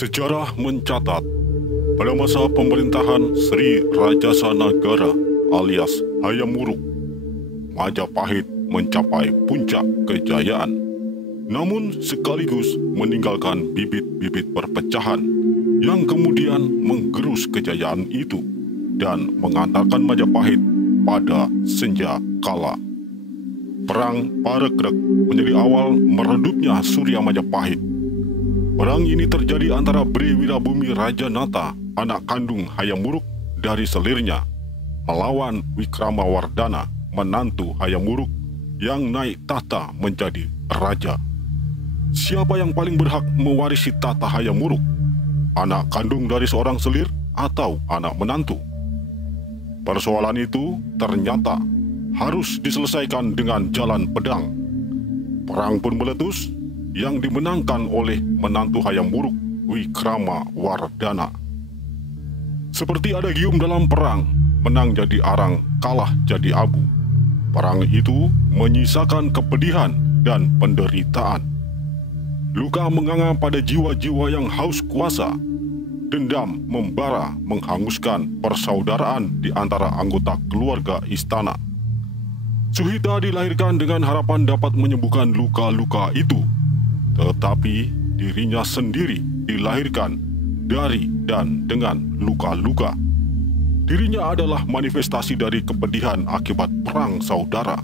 Sejarah mencatat, pada masa pemerintahan Sri Rajasa Nagara alias Hayam Wuruk, Majapahit mencapai puncak kejayaan, namun sekaligus meninggalkan bibit-bibit perpecahan yang kemudian menggerus kejayaan itu dan mengantarkan Majapahit pada senja kala. Perang Parekrek menjadi awal meredupnya Surya Majapahit. Perang ini terjadi antara Bre Wirabumi Rajanata, anak kandung Hayam Wuruk dari selirnya, melawan Wikramawardhana, menantu Hayam Wuruk yang naik tahta menjadi raja. Siapa yang paling berhak mewarisi tahta Hayam Wuruk? Anak kandung dari seorang selir atau anak menantu? Persoalan itu ternyata harus diselesaikan dengan jalan pedang. Perang pun meletus yang dimenangkan oleh menantu Hayam Wuruk, Wikramawardhana. Seperti ada gium dalam perang, menang jadi arang, kalah jadi abu. Perang itu menyisakan kepedihan dan penderitaan. Luka menganga pada jiwa-jiwa yang haus kuasa. Dendam membara menghanguskan persaudaraan di antara anggota keluarga istana. Suhita dilahirkan dengan harapan dapat menyembuhkan luka-luka itu. Tetapi dirinya sendiri dilahirkan dari dan dengan luka-luka. Dirinya adalah manifestasi dari kepedihan akibat perang saudara.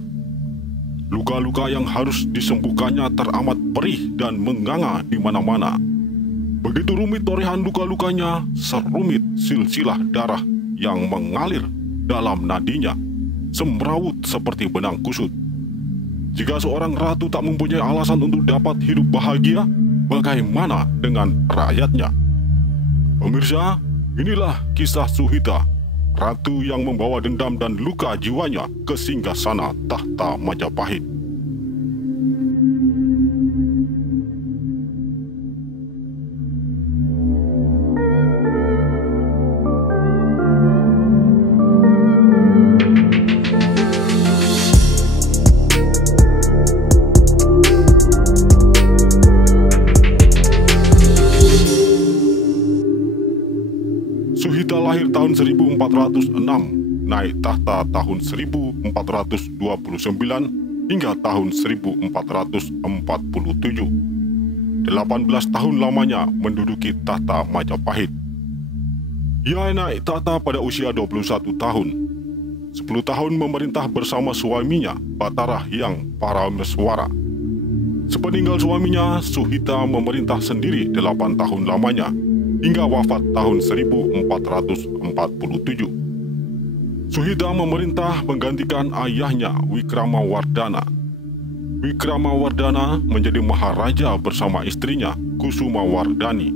Luka-luka yang harus disembuhkannya teramat perih dan menganga di mana-mana. Begitu rumit torehan luka-lukanya, serumit silsilah darah yang mengalir dalam nadinya, semrawut seperti benang kusut. Jika seorang ratu tak mempunyai alasan untuk dapat hidup bahagia, bagaimana dengan rakyatnya? Pemirsa, inilah kisah Suhita, ratu yang membawa dendam dan luka jiwanya ke singgasana tahta Majapahit. Suhita lahir tahun 1406, naik tahta tahun 1429 hingga tahun 1447. 18 tahun lamanya menduduki tahta Majapahit. Ia naik tahta pada usia 21 tahun. 10 tahun memerintah bersama suaminya, Batara Hyang Parameswara. Sepeninggal suaminya, Suhita memerintah sendiri 8 tahun lamanya, hingga wafat tahun 1447. Suhita memerintah menggantikan ayahnya Wikramawardhana. Wikramawardhana menjadi maharaja bersama istrinya Kusumawardhani.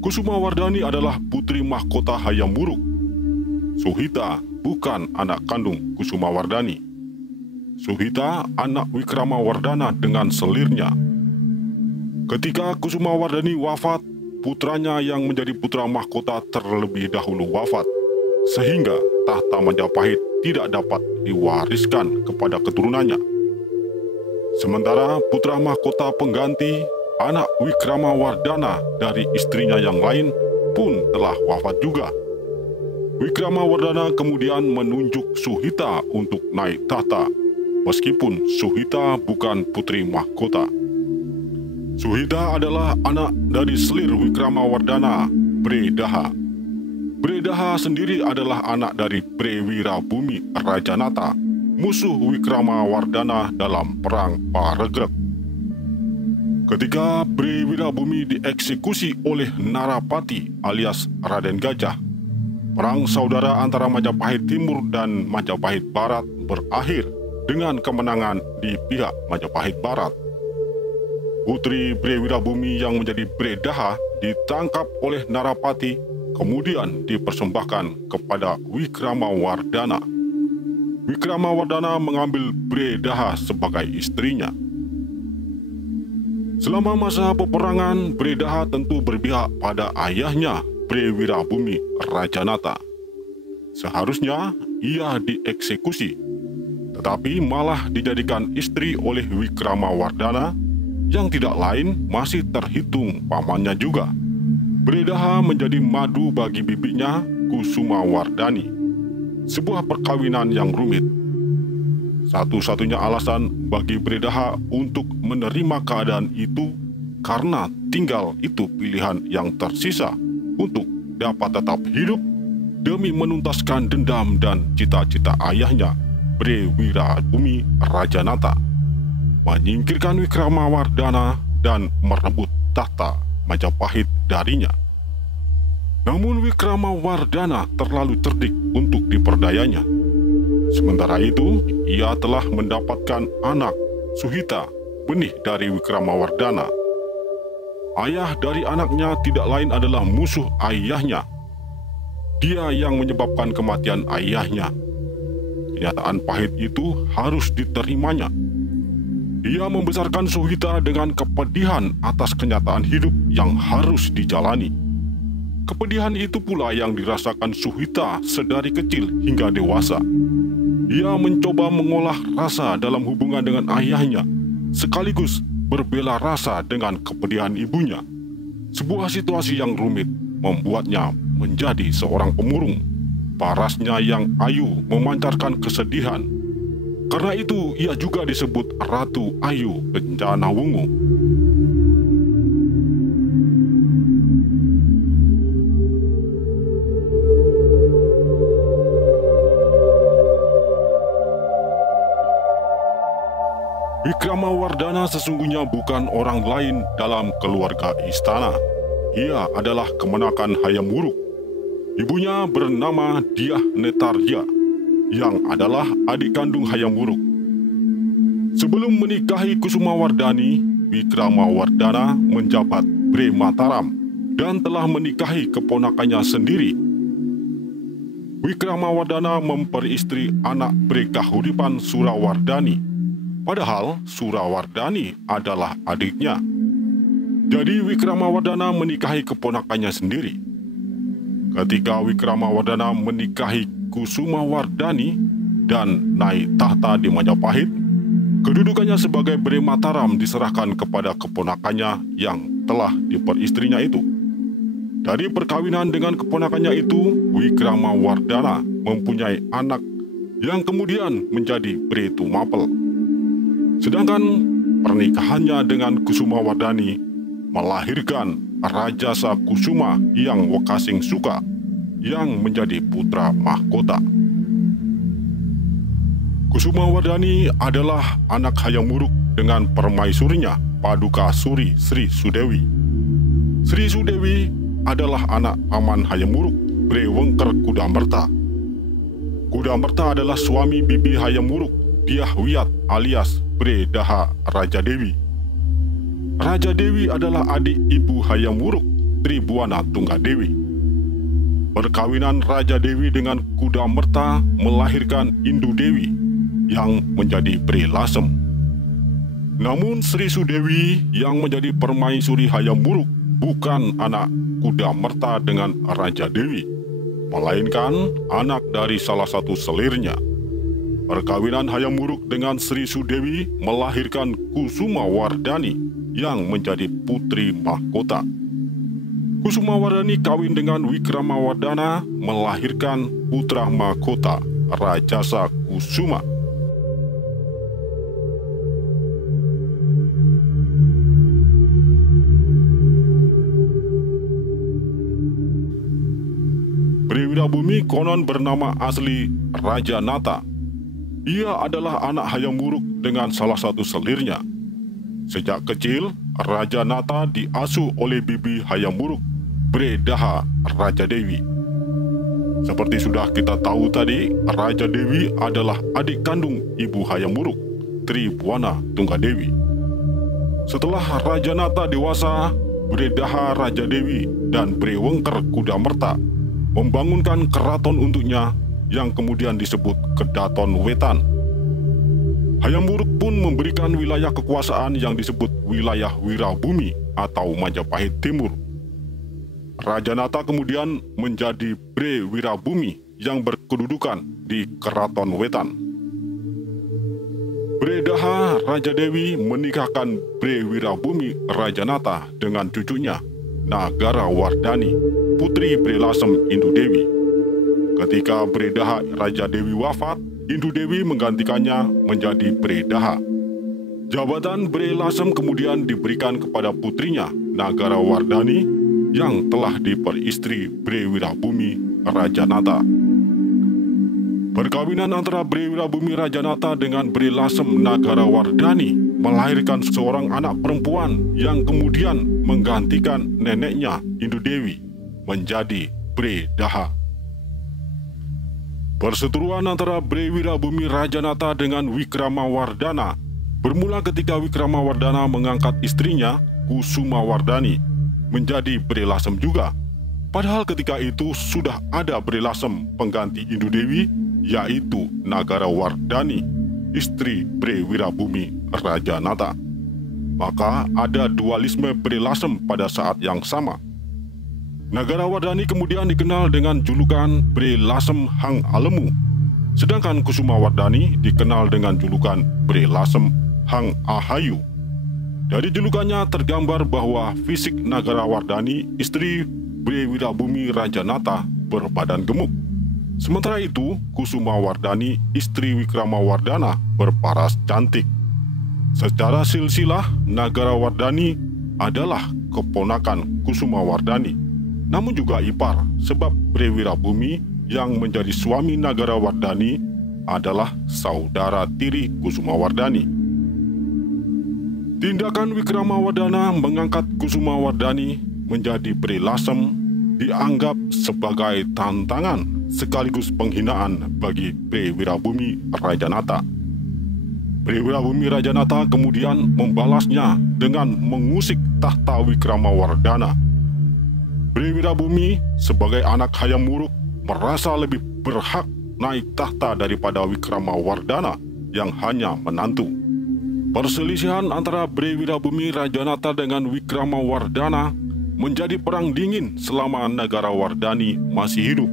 Kusumawardhani adalah putri mahkota Hayam Wuruk. Suhita bukan anak kandung Kusumawardhani. Suhita anak Wikramawardhana dengan selirnya. Ketika Kusumawardhani wafat, putranya yang menjadi putra mahkota terlebih dahulu wafat, sehingga tahta Majapahit tidak dapat diwariskan kepada keturunannya. Sementara putra mahkota pengganti, anak Wikramawardhana dari istrinya yang lain pun telah wafat juga. Wikramawardhana kemudian menunjuk Suhita untuk naik tahta, meskipun Suhita bukan putri mahkota. Suhita adalah anak dari selir Wikramawardhana, Bre Daha. Bre Daha sendiri adalah anak dari Bre Wirabumi Rajanata, musuh Wikramawardhana dalam perang Parekrek. Ketika Bre Wirabumi dieksekusi oleh Narapati alias Raden Gajah, perang saudara antara Majapahit Timur dan Majapahit Barat berakhir dengan kemenangan di pihak Majapahit Barat. Putri Bre Wirabumi yang menjadi Bre Daha ditangkap oleh Narapati, kemudian dipersembahkan kepada Wikramawardhana. Wikramawardhana mengambil Bre Daha sebagai istrinya. Selama masa peperangan, Bre Daha tentu berpihak pada ayahnya, Bre Wirabumi Rajanata. Seharusnya ia dieksekusi, tetapi malah dijadikan istri oleh Wikramawardhana yang tidak lain masih terhitung pamannya juga. Bredaha menjadi madu bagi bibinya Kusuma Wardani. Sebuah perkawinan yang rumit. Satu-satunya alasan bagi Bredaha untuk menerima keadaan itu karena tinggal itu pilihan yang tersisa untuk dapat tetap hidup demi menuntaskan dendam dan cita-cita ayahnya, Bre Wirabumi Rajanata, menyingkirkan Wikramawardhana dan merebut tahta Majapahit darinya. Namun Wikramawardhana terlalu cerdik untuk diperdayanya. Sementara itu, ia telah mendapatkan anak Suhita, benih dari Wikramawardhana. Ayah dari anaknya tidak lain adalah musuh ayahnya. Dia yang menyebabkan kematian ayahnya. Kenyataan pahit itu harus diterimanya. Ia membesarkan Suhita dengan kepedihan atas kenyataan hidup yang harus dijalani. Kepedihan itu pula yang dirasakan Suhita sedari kecil hingga dewasa. Ia mencoba mengolah rasa dalam hubungan dengan ayahnya, sekaligus berbela rasa dengan kepedihan ibunya. Sebuah situasi yang rumit membuatnya menjadi seorang pemurung. Parasnya yang ayu memancarkan kesedihan. Karena itu ia juga disebut Ratu Ayu Kencana Wungu. Wikramawardhana sesungguhnya bukan orang lain dalam keluarga istana. Ia adalah kemenakan Hayam Wuruk. Ibunya bernama Dyah Netarya, yang adalah adik kandung Hayam Wuruk. Sebelum menikahi Kusumawardhani, Wikramawardhana menjabat Bre Mataram dan telah menikahi keponakannya sendiri. Wikramawardhana memperistri anak Bre Kahuripan Surawardhani, padahal Surawardhani adalah adiknya. Jadi Wikramawardhana menikahi keponakannya sendiri. Ketika Wikramawardhana menikahi Kusumawardhani dan naik tahta di Majapahit, kedudukannya sebagai Bre Mataram diserahkan kepada keponakannya yang telah diperistrinya itu. Dari perkawinan dengan keponakannya itu, Wikramawardhana mempunyai anak yang kemudian menjadi Bre Tumapel. Sedangkan pernikahannya dengan Kusumawardhani melahirkan Rajasa Kusuma yang Wekasing Suka yang menjadi putra mahkota. Kusumawardhani adalah anak Hayam Wuruk dengan permaisurinya Paduka Suri Sri Sudewi. Sri Sudewi adalah anak paman Hayam Wuruk, Bre Wengker Kudamerta. Kudamerta adalah suami bibi Hayam Wuruk, Dyah Wiyat alias Bre Daha Raja Dewi. Raja Dewi adalah adik ibu Hayam Wuruk, Tribuana Tunggadewi. Perkawinan Raja Dewi dengan Kudamerta melahirkan Indu Dewi yang menjadi Bre Lasem. Namun Sri Sudewi yang menjadi permaisuri Hayam Wuruk bukan anak Kudamerta dengan Raja Dewi, melainkan anak dari salah satu selirnya. Perkawinan Hayam Wuruk dengan Sri Sudewi melahirkan Kusumawardhani yang menjadi putri mahkota. Kusumawardhani kawin dengan Wikramawardhana melahirkan putra mahkota Rajasa Kusuma. Bre Wirabumi konon bernama asli Rajanata. Ia adalah anak Hayam Wuruk dengan salah satu selirnya. Sejak kecil, Rajanata diasuh oleh bibi Hayam Wuruk, Bre Daha Raja Dewi. Seperti sudah kita tahu tadi, Raja Dewi adalah adik kandung ibu Hayam Wuruk, Tribuana Tunggadewi. Setelah Rajanata dewasa, Bre Daha Raja Dewi dan Bre Wengker Kudamerta membangunkan keraton untuknya yang kemudian disebut Kedaton Wetan. Hayam Wuruk pun memberikan wilayah kekuasaan yang disebut wilayah Wirabumi atau Majapahit Timur. Rajanata kemudian menjadi Bre Wirabumi yang berkedudukan di Keraton Wetan. Bre Daha Raja Dewi menikahkan Bre Wirabumi Rajanata dengan cucunya, Nagara Wardani, putri Bre Lasem Indu Dewi. Ketika Bre Daha Raja Dewi wafat, Indu Dewi menggantikannya menjadi Bre Daha. Jabatan Bre Lasem kemudian diberikan kepada putrinya, Nagara Wardani, yang telah diperistri Bre Wirabumi Rajanata. Perkawinan antara Bre Wirabumi Rajanata dengan Bre Lasem Nagara Wardani melahirkan seorang anak perempuan yang kemudian menggantikan neneknya Indu Dewi menjadi Bre Daha. Perseteruan antara Bre Wirabumi Rajanata dengan Wikramawardhana bermula ketika Wikramawardhana mengangkat istrinya, Kusuma Wardani, menjadi Bre Lasem juga. Padahal ketika itu sudah ada Bre Lasem pengganti Indu Dewi, yaitu Nagara Wardani, istri Bre Wirabumi Rajanata. Maka ada dualisme Bre Lasem pada saat yang sama. Nagara Wardani kemudian dikenal dengan julukan Bre Lasem Hang Alemu, sedangkan Kusuma Wardani dikenal dengan julukan Bre Lasem Hang Ahayu. Dari julukannya tergambar bahwa fisik Nagara Wardani, istri Bre Wirabumi Rajanata, berbadan gemuk. Sementara itu, Kusuma Wardani, istri Wikramawardhana, berparas cantik. Secara silsilah, Nagara Wardani adalah keponakan Kusuma Wardani, namun juga ipar, sebab Bre Wirabumi yang menjadi suami Nagara Wardani adalah saudara tiri Kusuma Wardani. Tindakan Wikramawardhana mengangkat Kusuma Wardani menjadi Bre Lasem dianggap sebagai tantangan sekaligus penghinaan bagi Bre Wirabumi Rajanata. Bre Wirabumi Rajanata kemudian membalasnya dengan mengusik tahta Wikramawardhana. Bre Wirabumi sebagai anak Hayam Wuruk merasa lebih berhak naik tahta daripada Wikramawardhana yang hanya menantu. Perselisihan antara Bre Wirabumi Rajanata dengan Wikramawardhana menjadi perang dingin selama Nagara Wardani masih hidup.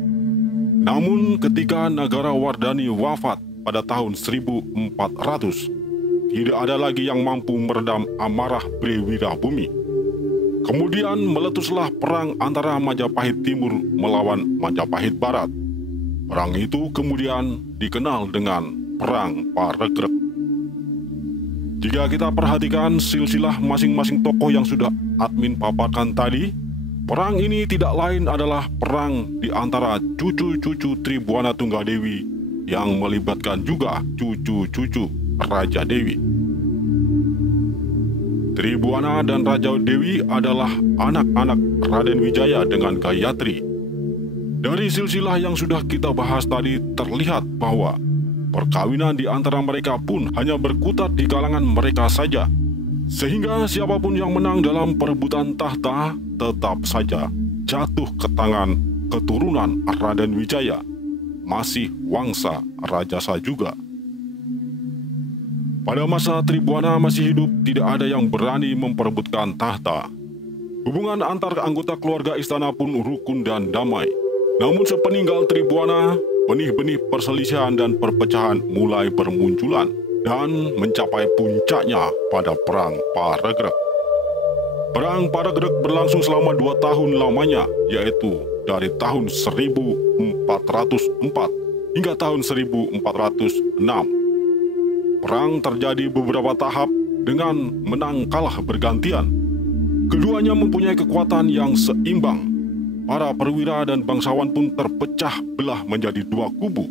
Namun ketika Nagara Wardani wafat pada tahun 1400, tidak ada lagi yang mampu meredam amarah Bre Wirabumi. Kemudian meletuslah perang antara Majapahit Timur melawan Majapahit Barat. Perang itu kemudian dikenal dengan Perang Paregreg. Jika kita perhatikan silsilah masing-masing tokoh yang sudah admin paparkan tadi, perang ini tidak lain adalah perang di antara cucu-cucu Tribuana Tunggadewi yang melibatkan juga cucu-cucu Raja Dewi. Tribuana dan Raja Dewi adalah anak-anak Raden Wijaya dengan Gayatri. Dari silsilah yang sudah kita bahas tadi terlihat bahwa perkawinan di antara mereka pun hanya berkutat di kalangan mereka saja, sehingga siapapun yang menang dalam perebutan tahta tetap saja jatuh ke tangan keturunan Raden Wijaya, masih wangsa Rajasa juga. Pada masa Tribuana masih hidup, tidak ada yang berani memperebutkan tahta. Hubungan antar anggota keluarga istana pun rukun dan damai. Namun sepeninggal Tribuana, benih-benih perselisihan dan perpecahan mulai bermunculan dan mencapai puncaknya pada Perang Paregreg. Perang Paregreg berlangsung selama 2 tahun lamanya, yaitu dari tahun 1404 hingga tahun 1406. Perang terjadi beberapa tahap dengan menang kalah bergantian. Keduanya mempunyai kekuatan yang seimbang. Para perwira dan bangsawan pun terpecah belah menjadi 2 kubu.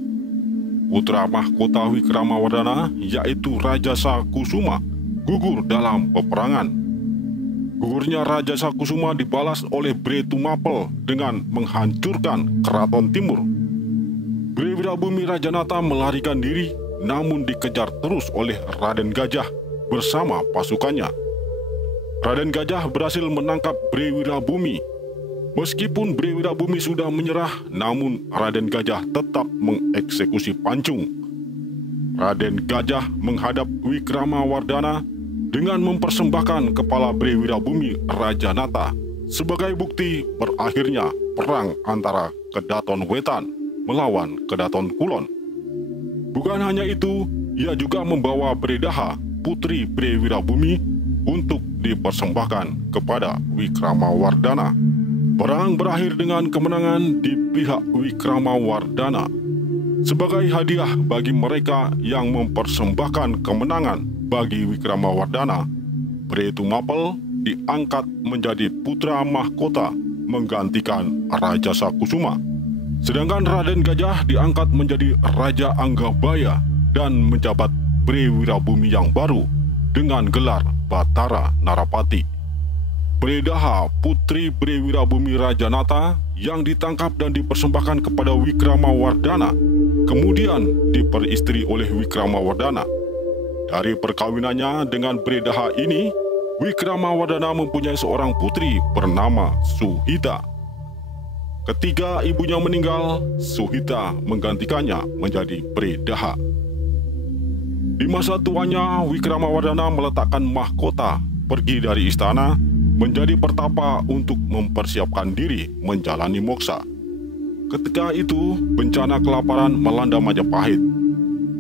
Putra mahkota Wikramawardhana, yaitu Rajasa Kusuma, gugur dalam peperangan. Gugurnya Rajasa Kusuma dibalas oleh Bre Tumapel dengan menghancurkan Keraton Timur. Bre Wirabumi Rajanata melarikan diri, namun dikejar terus oleh Raden Gajah bersama pasukannya. Raden Gajah berhasil menangkap Bre Wirabumi. Meskipun Bre Wirabumi sudah menyerah, namun Raden Gajah tetap mengeksekusi Pancung. Raden Gajah menghadap Wikramawardhana dengan mempersembahkan kepala Bre Wirabumi Rajanata sebagai bukti berakhirnya perang antara Kedaton Wetan melawan Kedaton Kulon. Bukan hanya itu, ia juga membawa Bre Daha, putri Bre Wirabumi, untuk dipersembahkan kepada Wikramawardhana. Perang berakhir dengan kemenangan di pihak Wikramawardhana. Sebagai hadiah bagi mereka yang mempersembahkan kemenangan bagi Wikramawardhana, Bre Tumapel diangkat menjadi putra mahkota menggantikan Raja Sakusuma. Sedangkan Raden Gajah diangkat menjadi Raja Anggabaya dan menjabat Bre Wirabumi yang baru dengan gelar Batara Narapati. Bre Daha, putri Bre Wirabumi Rajanata yang ditangkap dan dipersembahkan kepada Wikramawardhana, kemudian diperistri oleh Wikramawardhana. Dari perkawinannya dengan Bre Daha ini, Wikramawardhana mempunyai seorang putri bernama Suhita. Ketika ibunya meninggal, Suhita menggantikannya menjadi Bre Daha. Di masa tuanya, Wikramawardhana meletakkan mahkota pergi dari istana menjadi pertapa untuk mempersiapkan diri menjalani moksa. Ketika itu, bencana kelaparan melanda Majapahit.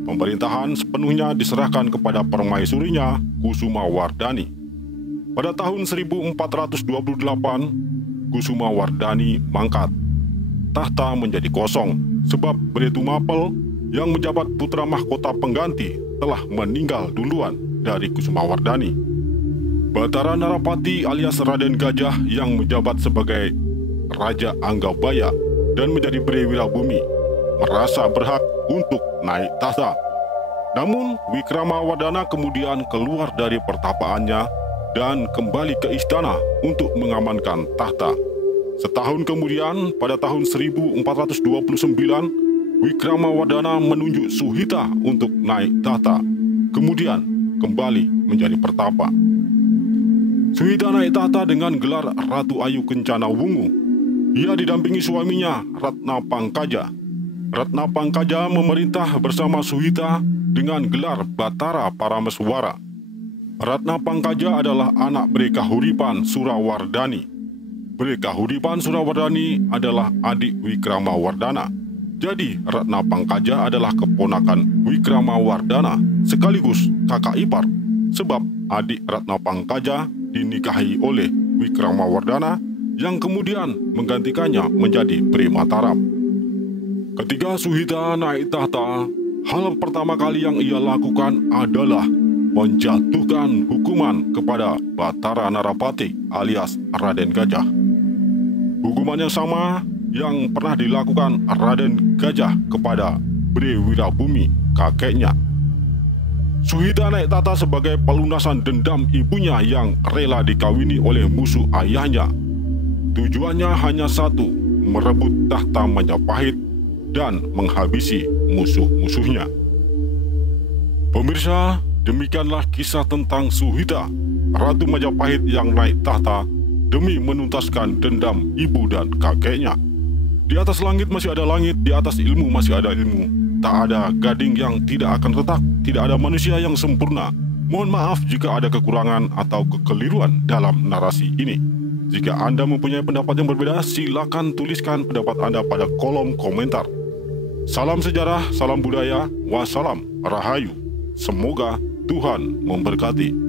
Pemerintahan sepenuhnya diserahkan kepada permaisurinya, Kusumawardhani. Pada tahun 1428, Kusumawardhani mangkat. Tahta menjadi kosong sebab Bre Tumapel yang menjabat putra mahkota pengganti telah meninggal duluan dari Kusumawardhani. Batara Narapati alias Raden Gajah yang menjabat sebagai Raja Anggabaya dan menjadi Bre Wirabumi merasa berhak untuk naik tahta. Namun Wikramawardhana kemudian keluar dari pertapaannya dan kembali ke istana untuk mengamankan tahta. Setahun kemudian, pada tahun 1429, Wikramawardhana menunjuk Suhita untuk naik tahta, kemudian kembali menjadi pertapa. Suhita naik tahta dengan gelar Ratu Ayu Kencana Wungu. Ia didampingi suaminya, Ratna Pangkaja. Ratna Pangkaja memerintah bersama Suhita dengan gelar Batara Parameswara. Ratna Pangkaja adalah anak Bre Kahuripan Surawardhani. Bre Kahuripan Surawardhani adalah adik Wikramawardhana. Jadi Ratna Pangkaja adalah keponakan Wikramawardhana sekaligus kakak ipar, sebab adik Ratna Pangkaja dinikahi oleh Wikramawardhana yang kemudian menggantikannya menjadi Bre Mataram. Ketika Suhita naik tahta, hal pertama kali yang ia lakukan adalah menjatuhkan hukuman kepada Batara Narapati alias Raden Gajah. Hukuman yang sama yang pernah dilakukan Raden Gajah kepada Bre Wirabumi, kakeknya. Suhita naik tahta sebagai pelunasan dendam ibunya yang rela dikawini oleh musuh ayahnya. Tujuannya hanya satu, merebut tahta Majapahit dan menghabisi musuh-musuhnya. Pemirsa, demikianlah kisah tentang Suhita, Ratu Majapahit yang naik tahta demi menuntaskan dendam ibu dan kakeknya. Di atas langit masih ada langit, di atas ilmu masih ada ilmu. Tak ada gading yang tidak akan retak, tidak ada manusia yang sempurna. Mohon maaf jika ada kekurangan atau kekeliruan dalam narasi ini. Jika Anda mempunyai pendapat yang berbeda, silakan tuliskan pendapat Anda pada kolom komentar. Salam sejarah, salam budaya, wassalam, rahayu. Semoga Tuhan memberkati.